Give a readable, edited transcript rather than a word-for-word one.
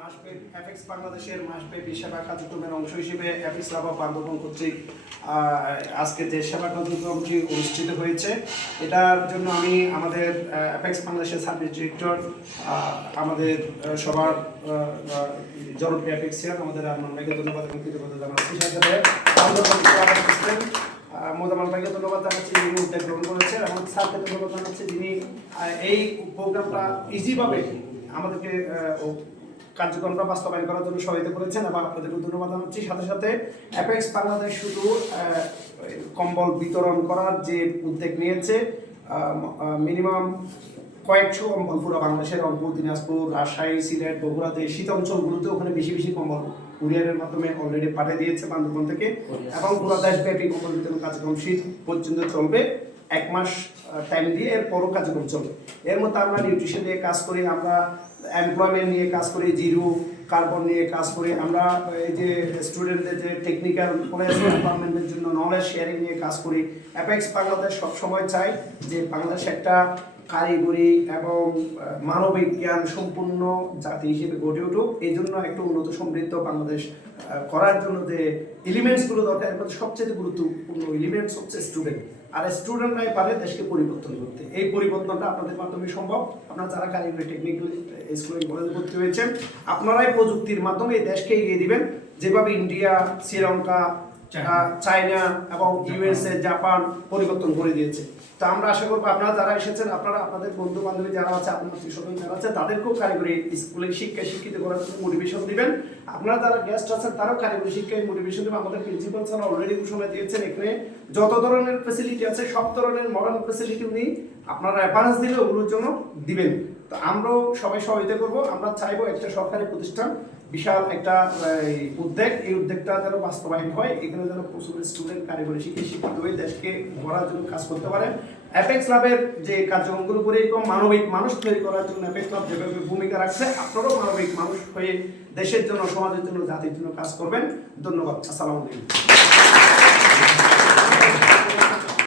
মাসব্যাপী অ্যাপেক্স বাংলাদেশের মাসব্যাপী সেবা কার্যক্রমের অংশ হিসেবে অ্যাপেক্স লাভা বান্ধবন কর্তৃক আজকে যে সেবা কার্যক্রমটি অনুষ্ঠিত হয়েছে, এটার জন্য আমি আমাদের অ্যাপেক্স বাংলাদেশের সার্ভিস ডিরেক্টর, আমাদের সবার জনপ্রিয় অ্যাপেক্সিয়ান আমাদের আরমান ভাইকে ধন্যবাদ এবং কৃতজ্ঞতা জানাচ্ছি। সাথে মোজাম্মেল ভাইকে ধন্যবাদ জানাচ্ছি যিনি উদ্যোগ গ্রহণ করেছেন, এবং স্যারকে ধন্যবাদ জানাচ্ছি যিনি এই প্রোগ্রামটা ইজিভাবে আমাদেরকে কার্যক্রমটা বাস্তবায়ন করার জন্য সহায়তা করেছেন, এবং আপনাদেরকে ধন্যবাদ জানাচ্ছি। সাথে সাথে অ্যাপেক্স বাংলাদেশ শুধু কম্বল বিতরণ করার যে উদ্যোগ নিয়েছে, মিনিমাম কয়েকশো কম্বল পুরো বাংলাদেশের রংপুর, দিনাজপুর, রাজশাহী, সিলেট, বগুড়া যে শীত অঞ্চলগুলোতে ওখানে বেশি বেশি কম্বল কুরিয়ারের মাধ্যমে অলরেডি পাঠিয়ে দিয়েছে বান্দরবান থেকে, এবং পুরো দেশব্যাপী কম্বল বিতরণ কার্যক্রম শীত পর্যন্ত চলবে। 1 মাস টাইম দিয়ে এরপরও কার্যক্রম চলবে। এর মধ্যে আমরা নিউট্রিশন নিয়ে কাজ করি, আমরা এমপ্লয়মেন্ট নিয়ে কাজ করি, জিরো কার্বন নিয়ে কাজ করি, আমরা এই যে স্টুডেন্টদের যে টেকনিক্যাল কলেজ ডিপার্টমেন্টের জন্য নলেজ শেয়ারিং নিয়ে কাজ করি। অ্যাপেক্স বাংলাদেশ সবসময় চাই যে বাংলাদেশ একটা কারিগরি এবং মানবিক জ্ঞান সম্পূর্ণ জাতি হিসেবে গড়ে উঠুক। এই জন্য একটা উন্নত সমৃদ্ধ বাংলাদেশ করার জন্য যে এলিমেন্টসগুলো দরকার, এর মধ্যে সবচেয়ে গুরুত্বপূর্ণ এলিমেন্টস হচ্ছে স্টুডেন্ট। আর স্টুডেন্টরাই পারে দেশকে পরিবর্তন করতে। এই পরিবর্তনটা আপনাদের মাধ্যমে সম্ভব। আপনারা যারা কারিগরি টেকনিক্যাল স্কুলিং কলেজে ভর্তি হয়েছেন, আপনারাই প্রযুক্তির মাধ্যমে এই দেশকে এগিয়ে দিবেন, যেভাবে ইন্ডিয়া, শ্রীলঙ্কা, চায়না এবং ইউএসএ, জাপান পরিবর্তন করে দিয়েছে। তো আমরা আশা করবো আপনারা যারা এসেছেন, আপনারা আপনাদের বন্ধু বান্ধবী যারা আছে, আপনার শিক্ষক যারা আছে, তাদেরকেও কারিগরি স্কুলে শিক্ষায় শিক্ষিত করার জন্য মোটিভেশন দিবেন। আপনারা যারা গেস্ট আছেন তারাও কারিগরি শিক্ষায় মোটিভেশন দেবেন। আমাদের প্রিন্সিপাল স্যার অলরেডি ঘোষণা দিয়েছেন, এখানে যত ধরনের ফ্যাসিলিটি আছে সব ধরনের মডার্ন ফ্যাসিলিটি উনি আপনারা রেফারেন্স দিলে ওগুলোর জন্য দিবেন। তো আমরাও সবাই সহযোগিতা করবো। আমরা চাইবো একটা সরকারি প্রতিষ্ঠান, বিশাল একটা উদ্যোগ, এই উদ্যোগটা যেন বাস্তবায়ন হয়, এখানে যেন প্রচুর স্টুডেন্ট কারিগরি শিক্ষায় শিক্ষিত হয়ে দেশকে গড়ার জন্য কাজ করতে পারে। অ্যাপেক্স লাভের যে কার্যক্রমগুলো করে এরকম মানবিক মানুষ তৈরি করার জন্য অ্যাপেক্স লাভ যেভাবে ভূমিকা রাখছে, আপনারাও মানবিক মানুষ হয়ে দেশের জন্য, সমাজের জন্য, জাতির জন্য কাজ করবেন। ধন্যবাদ। আসসালামু আলাইকুম।